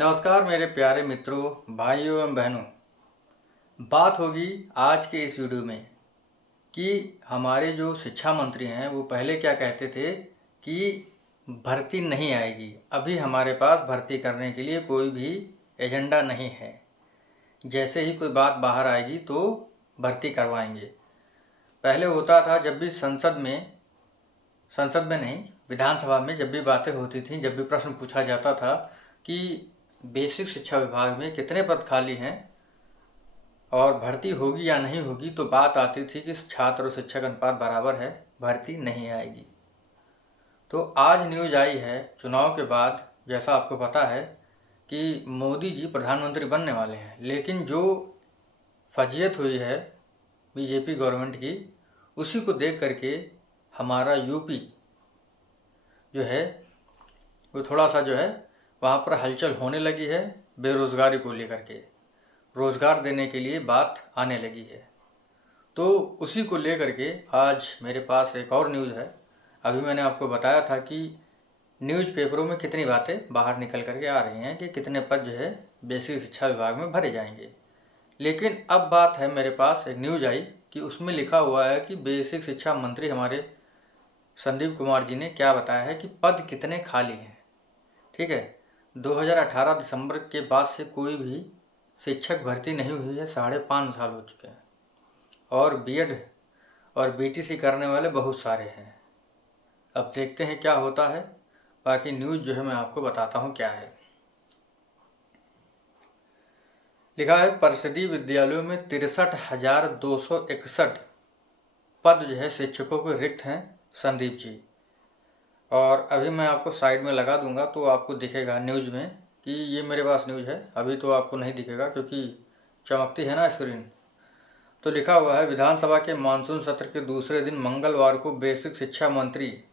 नमस्कार मेरे प्यारे मित्रों, भाइयों एवं बहनों। बात होगी आज के इस वीडियो में कि हमारे जो शिक्षा मंत्री हैं वो पहले क्या कहते थे कि भर्ती नहीं आएगी। अभी हमारे पास भर्ती करने के लिए कोई भी एजेंडा नहीं है। जैसे ही कोई बात बाहर आएगी तो भर्ती करवाएंगे। पहले होता था जब भी संसद में नहीं, विधानसभा में जब भी बातें होती थी, जब भी प्रश्न पूछा जाता था कि बेसिक शिक्षा विभाग में कितने पद खाली हैं और भर्ती होगी या नहीं होगी, तो बात आती थी कि छात्र और शिक्षक अनुपात बराबर है, भर्ती नहीं आएगी। तो आज न्यूज आई है चुनाव के बाद, जैसा आपको पता है कि मोदी जी प्रधानमंत्री बनने वाले हैं, लेकिन जो फजीयत हुई है बीजेपी गवर्नमेंट की, उसी को देख करके हमारा यूपी जो है वो थोड़ा सा जो है वहाँ पर हलचल होने लगी है। बेरोज़गारी को लेकर के रोज़गार देने के लिए बात आने लगी है। तो उसी को लेकर के आज मेरे पास एक और न्यूज़ है। अभी मैंने आपको बताया था कि न्यूज़पेपरों में कितनी बातें बाहर निकल करके आ रही हैं कि कितने पद जो है बेसिक शिक्षा विभाग में भरे जाएंगे। लेकिन अब बात है, मेरे पास एक न्यूज़ आई कि उसमें लिखा हुआ है कि बेसिक शिक्षा मंत्री हमारे संदीप कुमार जी ने क्या बताया है कि पद कितने खाली हैं। ठीक है, 2018 दिसंबर के बाद से कोई भी शिक्षक भर्ती नहीं हुई है। 5.5 साल हो चुके हैं और बीएड और बीटीसी करने वाले बहुत सारे हैं। अब देखते हैं क्या होता है। बाकी न्यूज़ जो है मैं आपको बताता हूँ क्या है। लिखा है परिषदीय विद्यालयों में 63,261 पद जो है शिक्षकों के रिक्त हैं, संदीप जी। और अभी मैं आपको साइड में लगा दूंगा तो आपको दिखेगा न्यूज़ में कि ये मेरे पास न्यूज़ है। अभी तो आपको नहीं दिखेगा क्योंकि चमकती है ना स्क्रीन। तो लिखा हुआ है विधानसभा के मानसून सत्र के दूसरे दिन मंगलवार को बेसिक शिक्षा मंत्री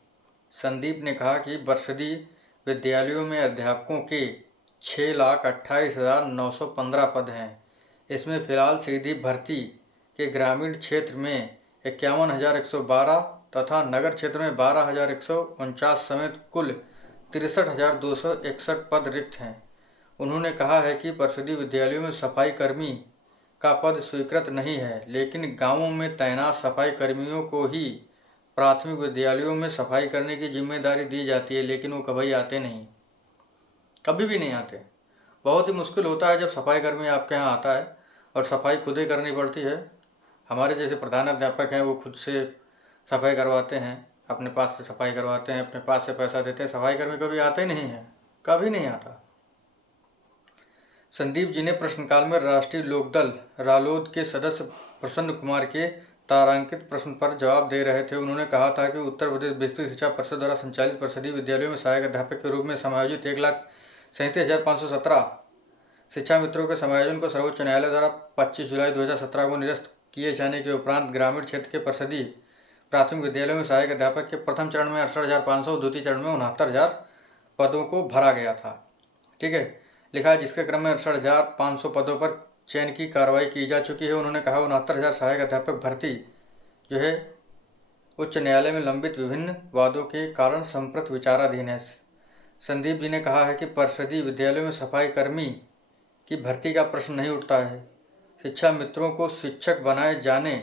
संदीप ने कहा कि परिषदीय विद्यालयों में अध्यापकों के 6,28,915 पद हैं। इसमें फिलहाल सीधी भर्ती के ग्रामीण क्षेत्र में 51,112 तथा नगर क्षेत्र में 12,149 समेत कुल 63,261 पद रिक्त हैं। उन्होंने कहा है कि परिषदीय विद्यालयों में सफाई कर्मी का पद स्वीकृत नहीं है, लेकिन गांवों में तैनात सफाई कर्मियों को ही प्राथमिक विद्यालयों में सफाई करने की जिम्मेदारी दी जाती है, लेकिन वो कभी आते नहीं, कभी भी नहीं आते। बहुत ही मुश्किल होता है जब सफाई कर्मी आपके यहाँ आता है और सफाई खुद ही करनी पड़ती है। हमारे जैसे प्रधानाध्यापक हैं वो खुद से सफाई करवाते हैं, अपने पास से सफाई करवाते हैं, अपने पास से पैसा देते हैं। सफाई कर्मी कभी आते ही नहीं है, कभी नहीं आता। संदीप जी ने प्रश्नकाल में राष्ट्रीय लोकदल रालोद के सदस्य प्रसन्न कुमार के तारांकित प्रश्न पर जवाब दे रहे थे। उन्होंने कहा था कि उत्तर प्रदेश बेसिक शिक्षा परिषद द्वारा संचालित परिषदीय विद्यालयों में सहायक अध्यापक के रूप में समायोजित 1,37,517 शिक्षा मित्रों के समायोजन को सर्वोच्च न्यायालय द्वारा 25 जुलाई 2017 को निरस्त किए जाने के उपरांत ग्रामीण क्षेत्र के परिषदीय प्राथमिक विद्यालयों में सहायक अध्यापक के प्रथम चरण में 68,500, द्वितीय चरण में 69,000 पदों को भरा गया था। ठीक है, लिखा है जिसके क्रम में 68,500 पदों पर चयन की कार्रवाई की जा चुकी है। उन्होंने कहा 69,000 सहायक अध्यापक भर्ती जो है उच्च न्यायालय में लंबित विभिन्न वादों के कारण संप्रति विचाराधीन है। संदीप जी ने कहा है कि परिषदीय विद्यालयों में सफाई कर्मी की भर्ती का प्रश्न नहीं उठता है। शिक्षा मित्रों को शिक्षक बनाए जाने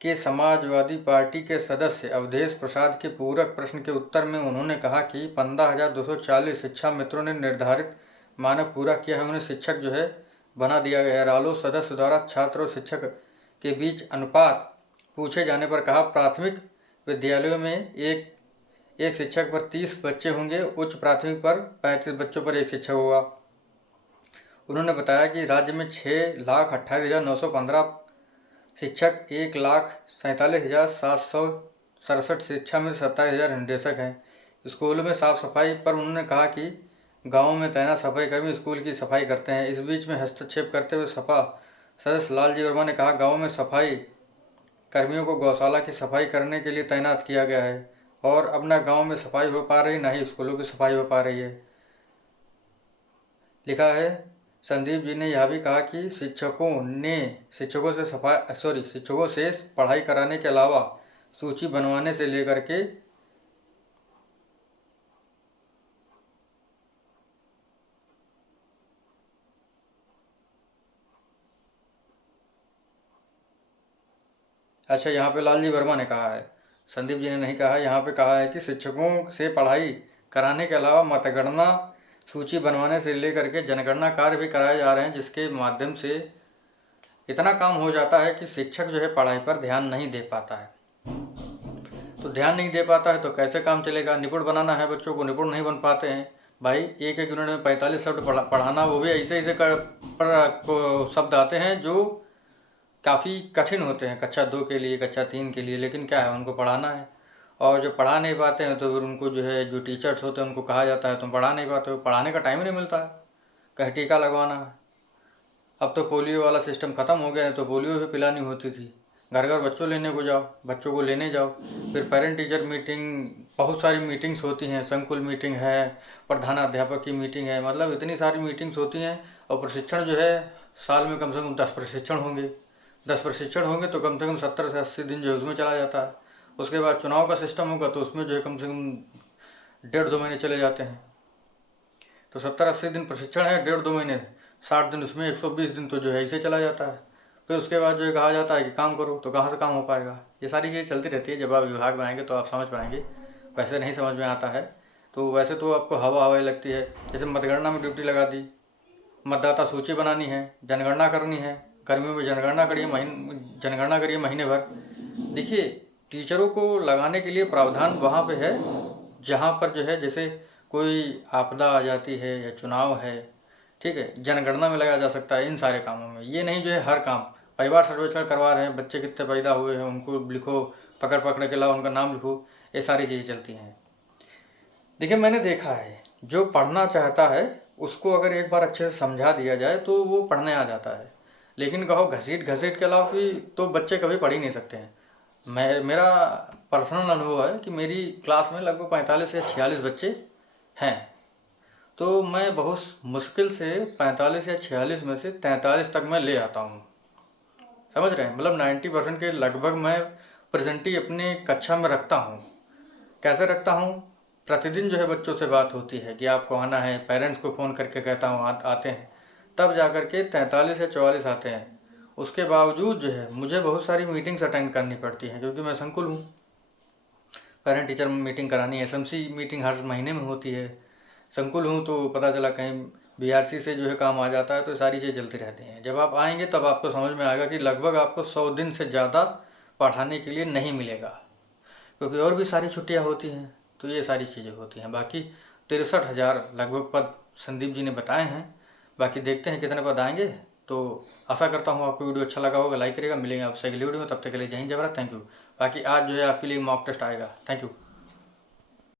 के समाजवादी पार्टी के सदस्य अवधेश प्रसाद के पूरक प्रश्न के उत्तर में उन्होंने कहा कि 15,240 शिक्षा मित्रों ने निर्धारित मानक पूरा किया है, उन्हें शिक्षक जो है बना दिया गया है। रालोद सदस्य द्वारा छात्र और शिक्षक के बीच अनुपात पूछे जाने पर कहा प्राथमिक विद्यालयों में एक शिक्षक पर 30 बच्चे होंगे, उच्च प्राथमिक पर 35 बच्चों पर एक शिक्षक होगा। उन्होंने बताया कि राज्य में 6,28,915 शिक्षक, 1,47,767 शिक्षा में 27,000 निदेशक हैं। स्कूलों में साफ सफाई पर उन्होंने कहा कि गांवों में तैनात सफाई कर्मी स्कूल की सफाई करते हैं। इस बीच में हस्तक्षेप करते हुए सपा सदस्य लालजी वर्मा ने कहा गांवों में सफाई कर्मियों को गौशाला की सफाई करने के लिए तैनात किया गया है और अब न गाँव में सफाई हो पा रही, न ही स्कूलों की सफाई हो पा रही है। लिखा है संदीप जी ने यह भी कहा कि शिक्षकों से पढ़ाई कराने के अलावा सूची बनवाने से लेकर के अच्छा, यहाँ पे लालजी वर्मा ने कहा है, संदीप जी ने नहीं कहा। यहाँ पे कहा है कि शिक्षकों से पढ़ाई कराने के अलावा मतगणना सूची बनवाने से लेकर के जनगणना कार्य भी कराए जा रहे हैं, जिसके माध्यम से इतना काम हो जाता है कि शिक्षक जो है पढ़ाई पर ध्यान नहीं दे पाता है। तो ध्यान नहीं दे पाता है तो कैसे काम चलेगा? निपुण बनाना है बच्चों को, निपुण नहीं बन पाते हैं भाई। एक एक यूनिट में 45 शब्द पढ़ाना, वो भी ऐसे ऐसे पर शब्द आते हैं जो काफ़ी कठिन होते हैं कक्षा 2 के लिए, कक्षा 3 के लिए, लेकिन क्या है, उनको पढ़ाना है। और जो पढ़ा नहीं पाते हैं तो फिर उनको जो है, जो टीचर्स होते हैं उनको कहा जाता है तुम पढ़ा नहीं पाते हो। पढ़ाने का टाइम ही नहीं मिलता है, कहीं टीका लगवाना है। अब तो पोलियो वाला सिस्टम ख़त्म हो गया है, तो पोलियो भी पिलानी होती थी। घर घर बच्चों लेने को जाओ, बच्चों को लेने जाओ। फिर पेरेंट टीचर मीटिंग, बहुत सारी मीटिंग्स होती हैं, संकुल मीटिंग है, प्रधानाध्यापक की मीटिंग है, मतलब इतनी सारी मीटिंग्स होती हैं। और प्रशिक्षण जो है, साल में कम से कम 10 प्रशिक्षण होंगे। 10 प्रशिक्षण होंगे तो कम से कम 70 से 80 दिन जो है उसमें चला जाता है। उसके बाद चुनाव का सिस्टम होगा तो उसमें जो है कम से कम 1.5-2 महीने चले जाते हैं। तो 70-80 दिन प्रशिक्षण है, 1.5-2 महीने, 60 दिन उसमें, 120 दिन तो जो है इसे चला जाता है। फिर उसके बाद जो है कहा जाता है कि काम करो, तो कहाँ से काम हो पाएगा? ये सारी चीज़ें चलती रहती है। जब आप विभाग में आएंगे तो आप समझ पाएंगे, वैसे नहीं समझ में आता है। तो वैसे तो आपको हवा हवाई लगती है। जैसे मतगणना में ड्यूटी लगा दी, मतदाता सूची बनानी है, जनगणना करनी है, गर्मियों में जनगणना करिए, जनगणना करिए महीने भर। देखिए, टीचरों को लगाने के लिए प्रावधान वहाँ पे है जहाँ पर जो है, जैसे कोई आपदा आ जाती है या चुनाव है, ठीक है, जनगणना में लगाया जा सकता है इन सारे कामों में। ये नहीं जो है हर काम, परिवार सर्वेक्षण करवा रहे हैं, बच्चे कितने पैदा हुए हैं उनको लिखो, पकड़ पकड़ के लाओ, उनका नाम लिखो, ये सारी चीज़ें चलती हैं। देखिए, मैंने देखा है, जो पढ़ना चाहता है उसको अगर एक बार अच्छे से समझा दिया जाए तो वो पढ़ने आ जाता है। लेकिन कहो घसीट घसीट के लाओ कि, तो बच्चे कभी पढ़ ही नहीं सकते हैं। मेरा पर्सनल अनुभव है कि मेरी क्लास में लगभग 45 या 46 बच्चे हैं, तो मैं बहुत मुश्किल से 45 या 46 में से 43 तक मैं ले आता हूँ। समझ रहे हैं? मतलब 90% के लगभग मैं प्रेजेंटी अपने कक्षा में रखता हूँ। कैसे रखता हूँ? प्रतिदिन जो है बच्चों से बात होती है कि आपको आना है, पेरेंट्स को फ़ोन करके कहता हूँ आते हैं, तब जा कर के 43 या 44 आते हैं। उसके बावजूद जो है मुझे बहुत सारी मीटिंग्स अटेंड करनी पड़ती हैं, क्योंकि मैं संकुल हूँ। पेरेंट टीचर मीटिंग करानी है, एसएमसी मीटिंग हर महीने में होती है। संकुल हूँ तो पता चला कहीं बीआरसी से जो है काम आ जाता है, तो सारी चीज़ें चलती रहती हैं। जब आप आएंगे तब आपको समझ में आएगा कि लगभग आपको 100 दिन से ज़्यादा पढ़ाने के लिए नहीं मिलेगा, क्योंकि और भी सारी छुट्टियाँ होती हैं। तो ये सारी चीज़ें होती हैं। बाकी 63,000 लगभग पद संदीप जी ने बताए हैं। बाकी देखते हैं कितने पद आएंगे। तो आशा करता हूँ आपको वीडियो अच्छा लगा होगा, लाइक करिएगा। मिलेंगे आपसे अगली वीडियो में, तब तक के लिए जय हिंद जय भारत, थैंक यू। बाकी आज जो है आपके लिए मॉक टेस्ट आएगा। Thank you.